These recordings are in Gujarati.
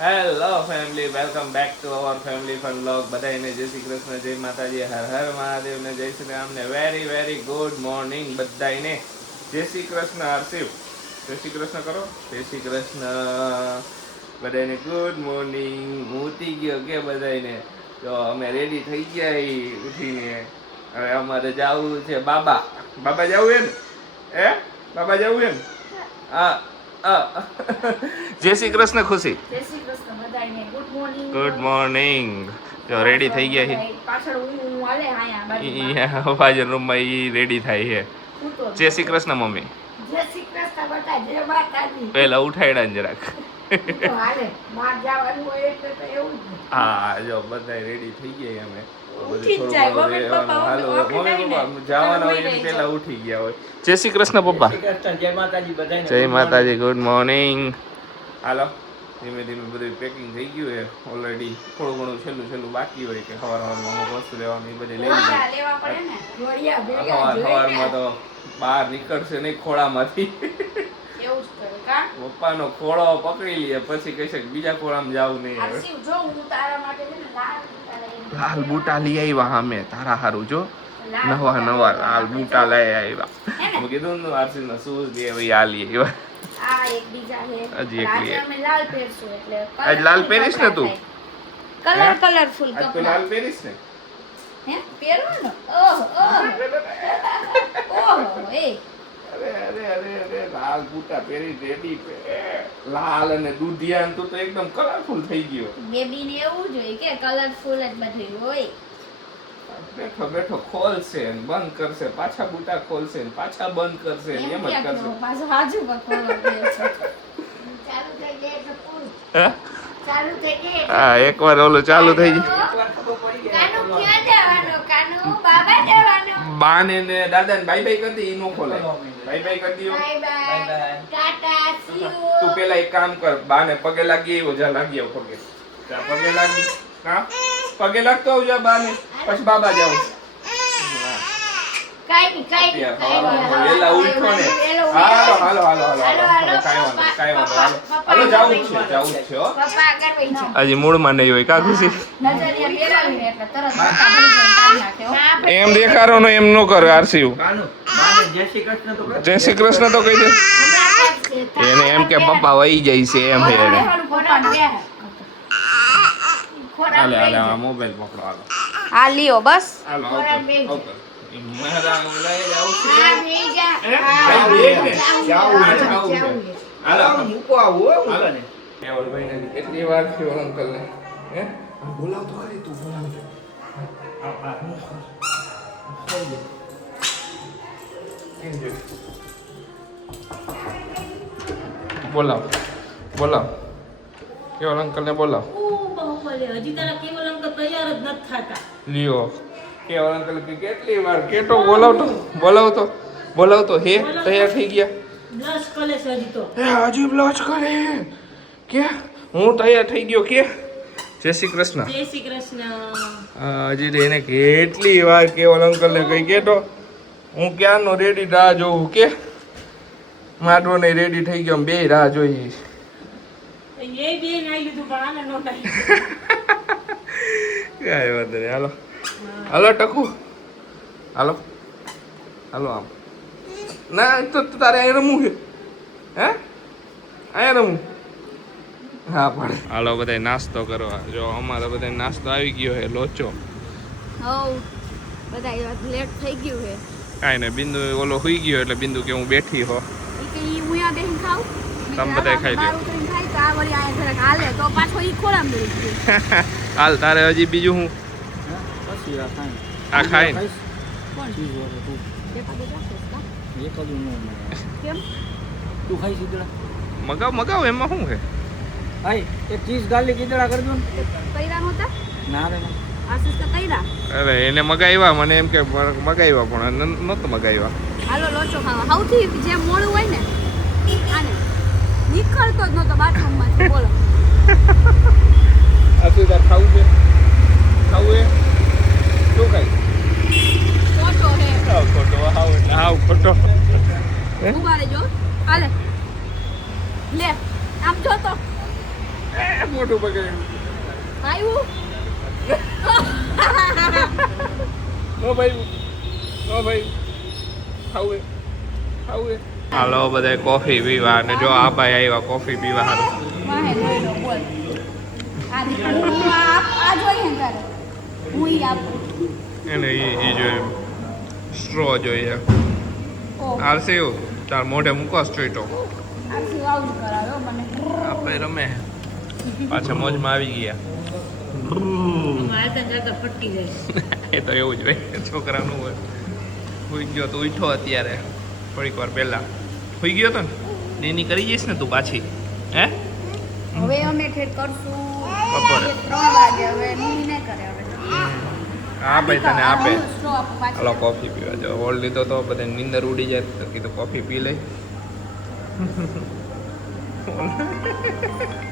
Hello family, welcome back to our family fun vlog. બધાને જય શ્રી કૃષ્ણ, જય માતાજી, હર હર મહાદેવ ને જય શ્રી રામ ને વેરી વેરી ગુડ મોર્નિંગ બધાને. જય શ્રી કૃષ્ણ હર્ષિવ, જય શ્રી કૃષ્ણ કરો. જય શ્રી કૃષ્ણ બધાને, ગુડ મોર્નિંગ. હું ઉઠી ગયો કે બધાને, તો અમે રેડી થઈ ગયા ઉઠીને. હવે અમારે જવું છે બાબા જવું એમ બાબા જવું એમ. હા. જય શ્રી કૃષ્ણ ખુશી. જય શ્રી કૃષ્ણ બધાને. Good morning. Good morning. જો રેડી થઈ ગયા છે. પાછળ હું હાલે આયા બાજુમાં. ફાજર રૂમમાં ઈ રેડી થાય છે. જય શ્રી કૃષ્ણ મમ્મી. જય શ્રી કૃષ્ણ બતા. જય માતાજી. પહેલા ઉઠાડ્યા ને જરાક. તો હાલે બહાર જવાનું હોય એટલે તો એવું જ. હા જો બધા રેડી થઈ ગયા અમે. ઉઠી જ જાય. મમ્મી પપ્પા જવાના હોય એટલે પહેલા ઉઠી ગયા હોય. જય શ્રી કૃષ્ણ પપ્પા. જય માતાજી બધાને. જય માતાજી, ગુડ મોર્નિંગ. હાલો ધીમે ધીમે બધું પેકિંગ થઈ ગયું છે ઓલરેડી. થોડું ઘણું છેલ્લું બાકી હોય કે સવારમાં અમુક વસ્તુ લેવાની, એ બધી લઈ લીધી. લેવા પડે ને. જોડિયા ભેગા સવારમાં તો બહાર નીકળશે નહીં ખોળામાંથી. એવું જ કરે કા. પપ્પાનો ખોળો પકડી લે પછી કહેશે કે બીજા ખોળામાં જાવું નહીં. હવે આરસી જો હું તારા માટે છે ને લાલ બૂટા લઈ આવ્યા અમે તારા હારું. જો નવા લાલ બૂટા લઈ આવ્યા. મેં કીધું ને આરસીના શૂઝ લે ભાઈ, આ લઈ આવ્યા. આ એક બીજા છે. હજી એક આજે અમે લાલ પહેરશું એટલે આજ લાલ પહેરીશ ને તું? કલરફુલ આજ તો કપડાં. લાલ પહેરીશ ને? હે પહેરવાનો? ઓહ એ અરે લાલ બૂટા પહેરી રેડી. લાલ અને દૂધિયા તું તો એકદમ કલરફુલ થઈ ગયો. બેબી ને એવું જોઈએ કે કલરફુલ જ બધું હોય. બેઠો બેઠો ખોલશે ને બંધ કરશે, પાછા બૂટા ખોલશે ને પાછા બંધ કરશે, એમ જ કરશે. પાછો હાજુ પર ખોલો દે છે. ચાલુ થઈ જાય તો પૂરું. હા? ચાલુ થઈ જાય. હા, એકવાર ઓલું ચાલુ થઈ ગયું. કાનુ ક્યાં જવાનો? કાનુ બાબા જવાનો. બાને ને દાદા ને બાય બાય કરી દી, ઈ નો ખોલાય. બાય બાય કરી દીયો. Bye bye. Tata see you. તું પેલા એક કામ કર, બાને પગે લાગી આવ્યો, જા લાગી આવ પગે. જા પગે લાગી. હા? પગે લાગતો આવ જા બાને, પછી બાબા જાવ. કાઈ ની. વેલા ઉઠો ને. હાલો કાઈ વાંધો. હાલો જાવું જ છે હો. પપ્પા આગળ વઈ જાઓ. હજી મૂળમાં નહીં હોય કા ખુશી? નજરિયા ફેરવીને એટલે તરત માથા ભરી જાય કાઢી નાખે હો. એમ દેખાડો ને એમ નો કર આરસીયુ. કાનુ માને જય શ્રી કૃષ્ણ તો કર. જય શ્રી કૃષ્ણ તો કહી દે. એને એમ કે પપ્પા વહી જાય છે એમ હે એને. હાલે આ મોબાઈલ પકડો હાલો. આ લ્યો બસ. હાલો આવ. મહારાજ લઈ જાવ છે. હાલો મૂકો આવો હાલો ને. કેવલ ભાઈ ને કેટલી વાર થયો અંકલ ને. હે? બોલાવ તો ખરી તું બોલાવજો. બોલાવ કેવલ અંકલ ને બોલાવ. હજી તારા કેવલ અંકલ તૈયાર જ નથી થતા. લ્યો કેવલ અંકલ કે કેટલી વાર કેટો બોલાવતો હે તૈયાર થઈ ગયા. બ્લશ કરે છે હજી તો. હે હજી બ્લાઉઝ કરે કે હું તૈયાર થઈ ગયો કે. જય શ્રી કૃષ્ણ. જય શ્રી કૃષ્ણ. હજી એને કેટલી વાર કેવલ અંકલ ને કઈ કેતો હું ક્યાંનો રેડી રાહ જોઉં કે માટો ને રેડી થઈ ગયો, બે રાહ જોઈ. એ બે નાઈ લીધું પણ આને નો નાઈ. કાંઈ વાંધો નહીં. હાલો ટકુ હાલો આમ. ના તો તારે અહીં રમવું છે હે? અહીંયા રમવું? હા પડે. હાલો બધા નાસ્તો કરવા. જો અમારે બધા નાસ્તો આવી ગયો છે, લોચો. હવ બધા લેટ થઈ ગયું છે. કાંઈ નહીં, બિંદુ ઓલો સુઈ ગયો એટલે બિંદુ કે હું બેઠી હો. ઈ કે ઈ મુયા બેહીને ખાવ. તમે બધાય ખાઈ લ્યો. મારું કરીને ખાઈ તો આ વળી આયા જરાક હાલે તો પાછો ઈ ખોરામ દઈ દે. હાલ તારે હજી બીજું હું પછી આ ખાઈ. આ ખાઈ કોણ? ચીઝ વાળો તું. દેખા દેખા છે કા? એક જ નો મને. કેમ? તું ખાઈ સીધડા. મગાવ એમાં શું છે? હાય એક ચીઝ ગાર્લિક ઈદડા કરી દો ને. તૈરા નહોતા? ના રે ના. આશીષ કે તૈરા? અરે એને મગાવ્યા, મને એમ કે મગાવ્યા પણ નહોતો મગાવ્યા. હાલો લોચો ખાવા. સૌથી જે મોડું હોય ને આને નીકળતો જ નહોતો બાથરૂમમાંથી. બોલો આ શું તાર ખાવું છે? ખાવું એ શું ખાય? ખોટો હે. હાવ ખોટો. ઉભા રહેજો. હાલે લે આમ જો તો મોટું પકડ્યું. આવ્યું નો ભાઈ ખાવું એ હાલો બધા કોફી પીવા અને જો આ ભાઈ આવ્યા કોફી પીવા હારું. માહે લઈ લો બોલ આ દીકરી હું આ જોઈએ ને તારે હું ઈ આપું એને ઈ જોઈએ સ્ટ્રો જોઈએ. ઓ આરસી તાર મોઢે મૂકો સ્ટ્રીટો આ શું આવું કરાવ્યો મને આપણે રમે પાછા મોજમાં આવી ગયા. મારતા જાતા ફટકી જાય. એ તો એવું જ હોય છોકરાનું હોય. હુઈ ગયો તો ઉઠો અત્યારે થોડીક વાર પહેલા હુઈ ગયો તો ને એની કરી જઈશ ને તું પાછી હે હવે અમે ઠેર કરશું બપોરે. 3 વાગે હવે નીની ન કરે હવે હા ભાઈ તને આપે સ્લો આપું પાછી હાલો કોફી પીવા જો ઓળ લીધો તો બધા નીંદર ઉડી જાય તો કીધું કોફી પી લઈ.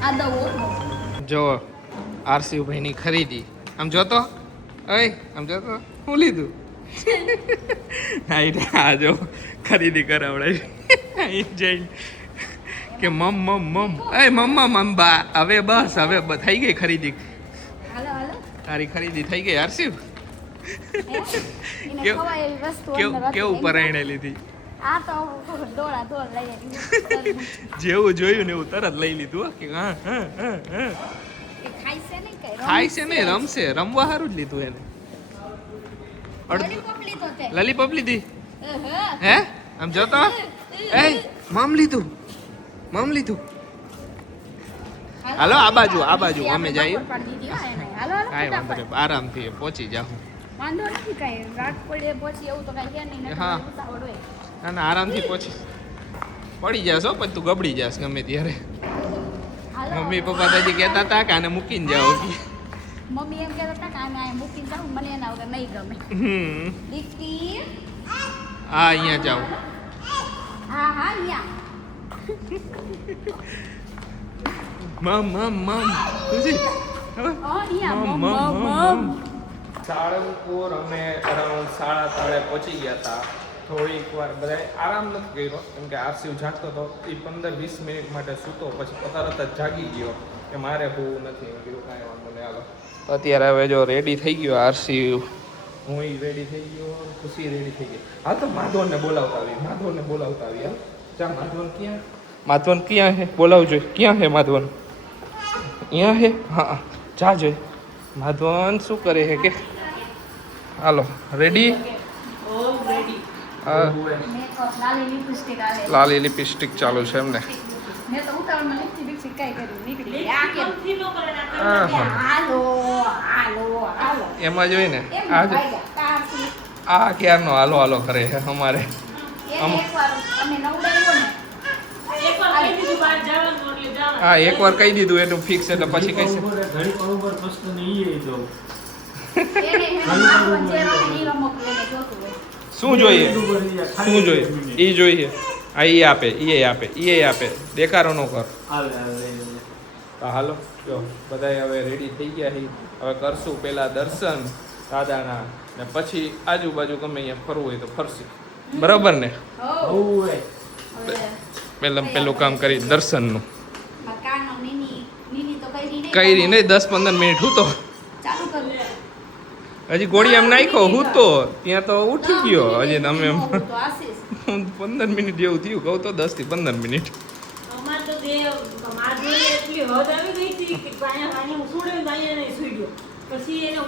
આ દવો જો આરસી ભાઈની ખરીદી આમ જોતો આમ જોતો હું લીધું આ જો ખરીદી કરાવડાવી જઈને કે મમ બા હવે બસ હવે થઈ ગઈ ખરીદી. હાલો હાલો તારી ખરીદી થઈ ગઈ આરસી. એને કેવું- ખવાય એવી વસ્તુ અંદર હતી. કેવું પરાયણે લીધી આ તો દોડા દોડ લઈ આવી. જેવું જોયું ને એવું તરત લઈ લીધું હો, કે હા એ ખાય છે નહીં કઈ ખાય છે ને રમશે રમવા સારું જ લીધું એને. લોલીપોપ લીધો તે લલીપોપ લીધી હા હે આમ જોતો એ મમ લીધું હાલો આ બાજુ અમે જઈએ. હાલો હાલો કાંઈ વાંધો ફટાફટ. નહીં આરામથી પહોંચી જાઉં. વાંધો નથી કાંઈ રાત પડે પછી એવું તો કાંઈ છે નહીં નકર હા. ઉતાવળ હોય. ના ના આરામથી પહોંચી પડી જાશ હો પછી તું ગબડી જાશ ગમે ત્યારે. હાલો. મમ્મી પપ્પા તો હજી કહેતા હતા કે આને મૂકીને જાઓ. મમ્મી એમ કહેતા હતા કે આને અહીંયા મૂકીને જાઉં મને એના વગર નહીં ગમે દીકરી હા અહીંયા જાઓ. હા હા અહીંયા મમ ખુશી અહીંયા મમ, મમ મમ, મમ સાળંગપુર અમે અરાઉન્ડ 3:30 પહોંચી ગયા હતા. થોડીક વાર બધાએ આરામ નથી કર્યો કેમ કે આરસીવ જાગતો હતો એ 15-20 મિનિટ માટે સૂતો પછી તરત જ જાગી ગયો કે મારે હોવું નથી. મેં કીધું કાંઈ વાંધો નહીં હાલો. અત્યારે હવે જો રેડી થઈ ગયો આરસીવ હું રેડી થઈ ગયો ખુશી રેડી થઈ ગઈ. હાલ તો માધવનને બોલાવતા આવી હાલ ચા માધવન ક્યાં હે બોલાવજો ક્યાં હે માધવન અહીંયા હે હા જા જોઈ માધવન શું કરે હે કે હાલો રેડી મેકઅપ લાલી લિપસ્ટિક આવે લાલી લિપસ્ટિક ચાલુ છે એમને મેં તો ઉતાવળમાં લિપસ્ટિક કાંઈ કર્યું નીકળી ગઈ. આ કેમ થી નો કરે ને આ આહા. હાલો હાલો હાલો એમાં જોઈ ને એમ આ જો- ભાઈ કારસી આ ક્યારનો હાલો હાલો કરે છે અમારે એને એકવાર અમે નવડાવ્યો ને એકવાર કહી દીધું બહાર જવાનું એટલે જવાનું. હા એકવાર કહી દીધું એનું ફિક્સ એટલે પછી કઈ છે ઘડી પર ઉપર પ્રશ્ન નહીં એ જો એને માથું જે રમે ઈ રમક લઈને જોતું હોય. શું જોઈએ એ જોઈએ આ ઈ આપે દેખાડો નો કર. આવે તો હાલો જો બધાય હવે રેડી થઈ ગયા છે. હવે કરશું પહેલા દર્શન દાદાના ને પછી આજુબાજુ ગમે અહીંયા ફરવું હોય તો ફરશું બરાબર ને. હો હવે હવે પેલું કામ કરી દર્શનનું કાનો નીની તો કઈ નહીં 10-15 મિનિટ હું તો ચાલુ કરું હજી ગોળી એમ નાખ્યો હું તો ત્યાં તો ઉઠી ગયો હજી તમે એમ તો આશીષ 15 મિનિટ જેવું થયું કહું તો 10 થી 15 મિનિટ. અમાર તો માધુરી એટલી હદ આવી ગઈ હતી કે અહીંયા હું સુડે ને અહીંયા નહીં સુઈ ગયો. પછી એને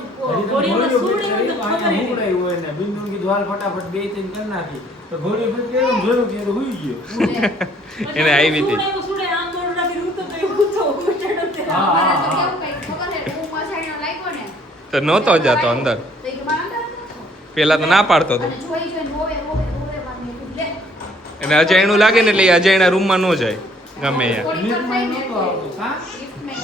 ઘોડીમાં સુડે ને તો ખબર નહીં. મુકડાયું હોય ને બિંદુ કીધું હાલ ફટાફટ 2-3 કરી નાખી તો ઘોડી ફરી કેમ જોયું કે હુઈ ગયો એને આવી હતી. સુડે આમ દોડ રાખી રૂતો તો એવું તો ઉઠાડો તે. હા. અમારે તો કેવું કઈ ખબર હે હું મસાણ્યો લાગ્યો ને તો નહોતો જતો અંદર તો એ કે મારા અંદર પેલા તો ના પાડતો હતો અને જોઈ જોઈને રોવે વાગે લે એને અજાયણું લાગે ને એટલે એ અજાયણા રૂમમાં ન જાય ગમે ત્યાં. થોડી વાર લીફમાં નહોતો આવતો હા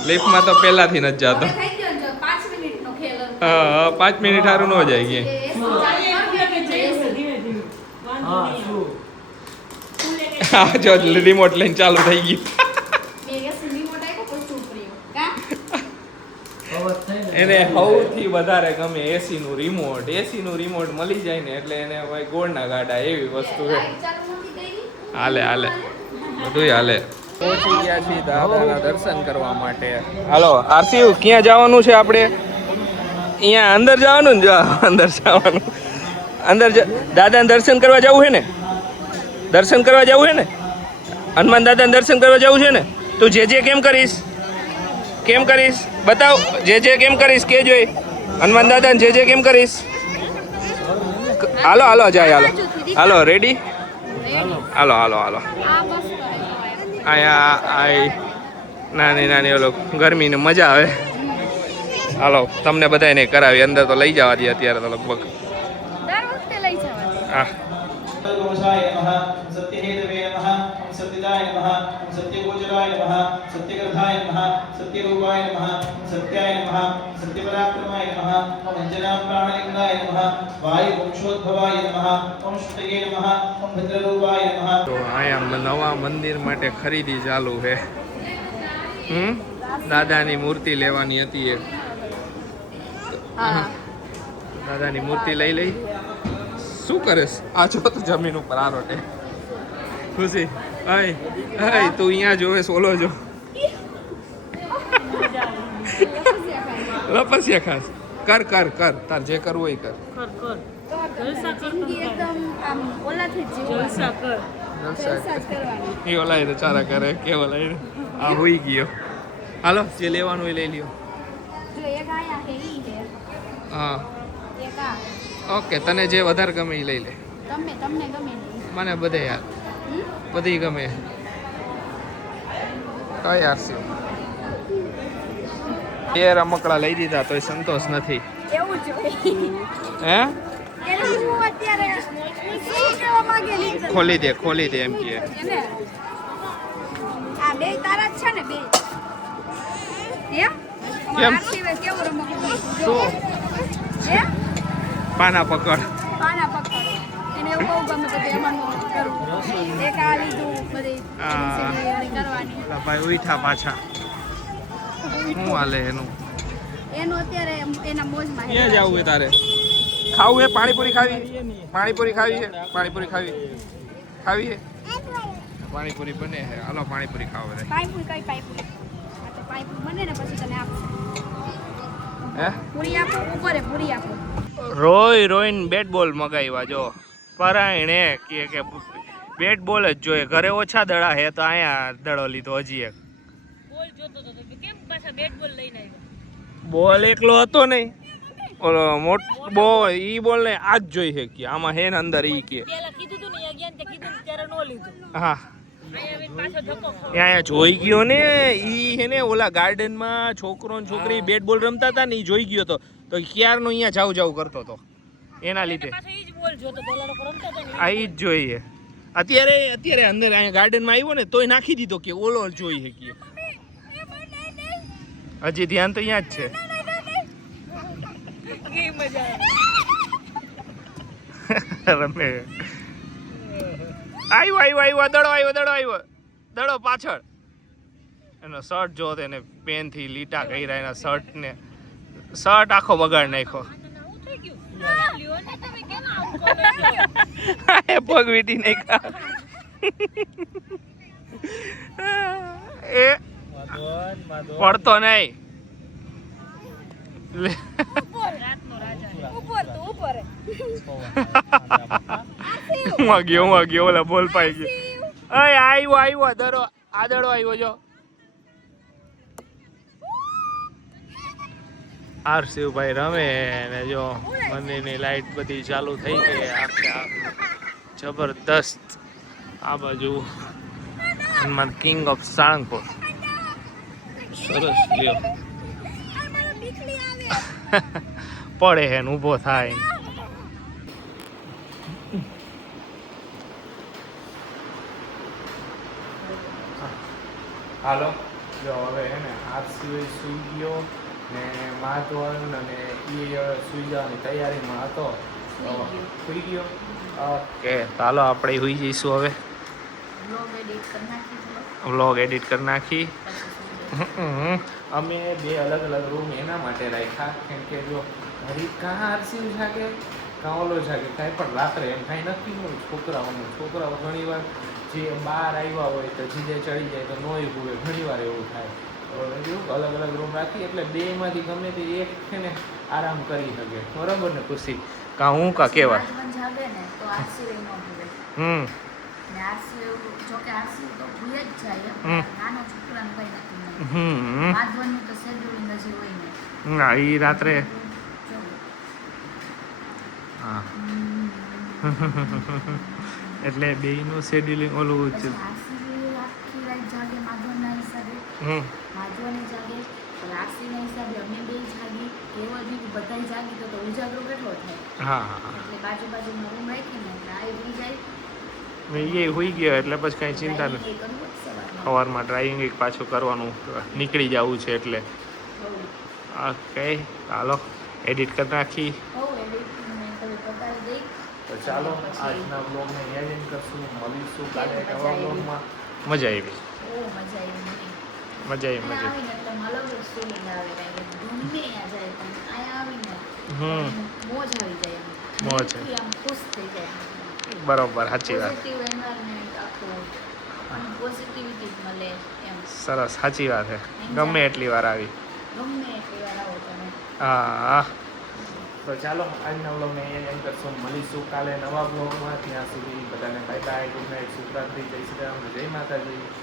લિફ્ટમાં તો પહેલાથી નથી જતો. હવે થઈ ગયો ને 5 મિનિટનો ખેલ હતો. હા 5 મિનિટ સારું ન જાય કે એ શું ચાલુ અહીંયા કરી કે કે જઈશ જઈશ. ધીમે ધીમે. વાંધો હા નહીં. શું ફૂલે કે આ જો રિમોટ લઈને ચાલુ થઈ ગયું. મેં એસી રિમોટ આપ્યો પછી ચૂપ રહ્યો કા અવાજ થાય ને એને સૌથી વધારે ગમે એસી નું રિમોટ મળી જાય ને એટલે એને ભાઈ ગોળના ગાડા એવી વસ્તુ છે. લાઈટ ચાલુ નથી કરી હાલે બધુંય હાલે પહોંચી ગયા છીએ દાદાના દર્શન કરવા માટે. હાલો આરસી ક્યાં જવાનું છે આપણે? અહીંયા અંદર જવાનું ને? અંદર જવાનું. અંદર દાદાના દર્શન કરવા જવું છે ને? દર્શન કરવા જવું છે ને? હનુમાન દાદાના દર્શન કરવા જવું છે ને? તું જે કેમ કરીશ? કેમ કરીશ બતાવ. જે કેમ કરીશ કે જોઈ. હનુમાન દાદાને જે કેમ કરીશ? હાલો હાલો જાય હાલો હાલો રેડી હાલો હાલો હાલો. અહીંયા આઈ નાની નાની ઓલો ગરમીની મજા આવે. હાલો તમને બધાને કરાવી. અંદર તો લઈ જવા દે અત્યારે તો લગભગ. હા गोसाय नमः सत्यहेतवे नमः सत्यदाय नमः सत्यगोचराय नमः सत्यगर्भाय नमः सत्यरूपाय नमः सत्याय नमः सत्यपराक्रमाय नमः अंजनाप्राणलिंगाय नमः वायुवंशोद्भवाय नमः ओम श्रुतये नमः ओम भद्ररूपाय नमः. તો અહીંયા નવા મંદિર માટે ખરીદી ચાલુ છે. દાદાની મૂર્તિ લેવાની હતી એક. દાદાની મૂર્તિ લઈ શું કરે? આ જો તો જમીન ઉપર આરોટે. ખુશી હય હય તું અહીંયા જોવે સોલો જો. લપસ્યા ખાસ કર કર કર તાર જે કરવું હોય કર. એ ઓલાય તો ચારા કરે કે ઓલાય આ હોઈ ગયો. હાલો જે લેવાનું એ લઈ લ્યો. હા ઓકે તને જે વધારે ગમે એ લઈ લે. મને બધે યાર બધી ગમે. કઈ યાર છે એ રમકડા લઈ દીધા તોય સંતોષ નથી. હે ખોલી દે એમ કે. કેમ શું પાના પકડ એને એવું બહુ ગમે બધું એમાંનું કરવું. એક આ લીધું બધી કરવાની. ભાઈ ઉઠા પાછા શું હાલે એનું અત્યારે એના મોજમાં ક્યાં જવું તારે? ખાવું હે? પાણીપુરી ખાવી? પાણીપુરી ખાવી છે? પાણીપુરી ખાવી ખાવી છે? પાણીપુરી બને છે. હાલો પાણીપુરી ખાવ બધા. પાણીપુરી કઈ પાણીપુરી? આ તો પાણીપુરી બને ને પછી તને આપશે. હે પૂરી આપો ઉપર પૂરી આપો. રોઈને બેટ બોલ મગાવ્યા જો પરાયણે કે બેટ બોલ જ જોઈએ. ઘરે ઓછા દડા હે તો અહીંયા દડો લીધો હજી એક. બોલ જોતો તો કેમ પાછા બેટ બોલ લઈને આવ્યો? બોલ એકલો હતો નહીં ઓલો બોલ ઈ બોલ ને આજ જોઈ છે કે આમાં હે ને અંદર ઈ કે પેલા કીધું તું ને અગિયાર તે કીધું ને ત્યારે નો લીધું. હા અહીંયા પાછો ધક્કો ખાવ. અહીંયા જોઈ ગયો ને ઈ હે ને ઓલા ગાર્ડનમાં છોકરો ને છોકરી બેટ બોલ રમતા હતા ને ઈ જોઈ ગયો તો ક્યારનો અહીંયા જાવ કરતો હતો એના લીધે. પાછો ઈ જ બોલ જોતો પેલા લોકો રમતા હતા ને આ ઈ જ જોઈએ. અત્યારે અંદર અહીંયા ગાર્ડનમાં આવ્યો ને તોય નાખી દીધો કે ઓલો જોઈ છે કે હજી ધ્યાન તો અહીંયા જ છે. કેવી મજા રમે આવ્યો દડો પાછળ એનો શર્ટ જો એને પેન થી લીટા કર્યા એના શર્ટ ને શર્ટ આખો બગાડ નાખ્યો. આવું થઈ ગયું. લ્યો ને તમે કેમ આવું કરો છો? પગ વીટી નાખ્યા. એ પડતો નહીં. રાતનો રાજા. ઉપર તો ઉપર હું ગયો ઓલા બોલ પાઈ ગયો. અય આવ્યો દડો આવ્યો જો. આરસીભાઈ રમે ને જો મંદિરની લાઈટ બધી ચાલુ થઈ ગઈ આખે જબરદસ્ત. આ બાજુ હનુમાન કિંગ ઓફ સાળંગપુર સરસ લ્યો. પડે હે ને ઊભો થાય. હાલો જો હવે હે ને આરસી સુઈ ગયો ને માધવન અને એ સુઈ જવાની તૈયારીમાં હતો. સુઈ ગયો. ઓકે ચાલો આપણે સુઈ જઈશું હવે. વ્લોગ એડિટ કરી નાખી. અમે બે અલગ અલગ રૂમ એના માટે રાખ્યા કેમ કે જો હરી કાં આરસી જાગે કાં ઓલો જાગે કાંઈ પણ રાત્રે એમ કાંઈ નક્કી ન હોય. છોકરાઓ ઘણી વાર જે બહાર આવ્યા હોય તો જીજે ચડી જાય તો નોય હોય, ઘણીવાર એવું થાય. તો કેવું અલગ અલગ રૂમ રાખી એટલે બેમાંથી ગમે તે એક છે ને આરામ કરી શકે. બરાબર ને ખુશી? કા હું કા કેવા? માધવન જાગે ને તો આરસી નો ભૂલે. હમ ને આરસી એવું જો કે આરસી તો ભૂલે જ જાય એમ. હમ. નાનો છોકરાને કઈ નથી. હમ માધવનનું તો શેડ્યુલિંગ હજી હોય ને. ના એ રાત્રે જો. હા એટલે બેયનું શેડ્યુલિંગ ઓલું પછી આરસી આખી રાત જાગે માધવનના હિસાબે. હમ માધવને જાગે પણ આરસીના હિસાબે અમે બે જાગી કેવળ બી બધા જાગી તો ઉજાગરો કેટલો થાય. હા હા એટલે બાજુમાં રૂમ રાખીને એટલે આવી જાય. એ હોઈ ગયો એટલે પછી કાંઈ ચિંતા નથી. ડ્રાઇવિંગ એ કરવું જ સવારમાં. સવારમાં ડ્રાઇવિંગ એક પાછું કરવાનું, નીકળી જવું છે એટલે. ઓકે ચાલો એડિટ કરી નાખી. હઉ એડિટિંગ ને તમે પતાવી દઈ. તો ચાલો આજના બ્લોગને અહીંયા જ end કરશું. મળીશું કાલે એક નવા બ્લોગમાં. મજા આવી બહુ મજા આવી મને. મજા આવી મજા અહીંયા આવીને તમે અલગ જ ફિલિંગ આવે કાંઈ ગમે ત્યાં જાય પણ અહીંયા આવીને હમ મોજ આવી જાય એમ. મોજ. દિલથી આમ ખુશ થઈ જાય બરોબર સાચી વાત. પોઝિટિવ એન્વાયરમેન્ટ આખું અને પોઝિટિવિટી મળે એમ. સરસ સાચી વાત છે. ગમે એટલી વાર આવી. ગમે એટલી વાર આવો તમે. હા તો ચાલો આજના બ્લોગને અહીંયા એમ કરશું. મળીશું કાલે નવા બ્લોગમાં. ત્યાં સુધી બધાને બાય બાય, ગુડ નાઇટ, શુભરાત્રી, જય શ્રી રામ, જય માતાજી.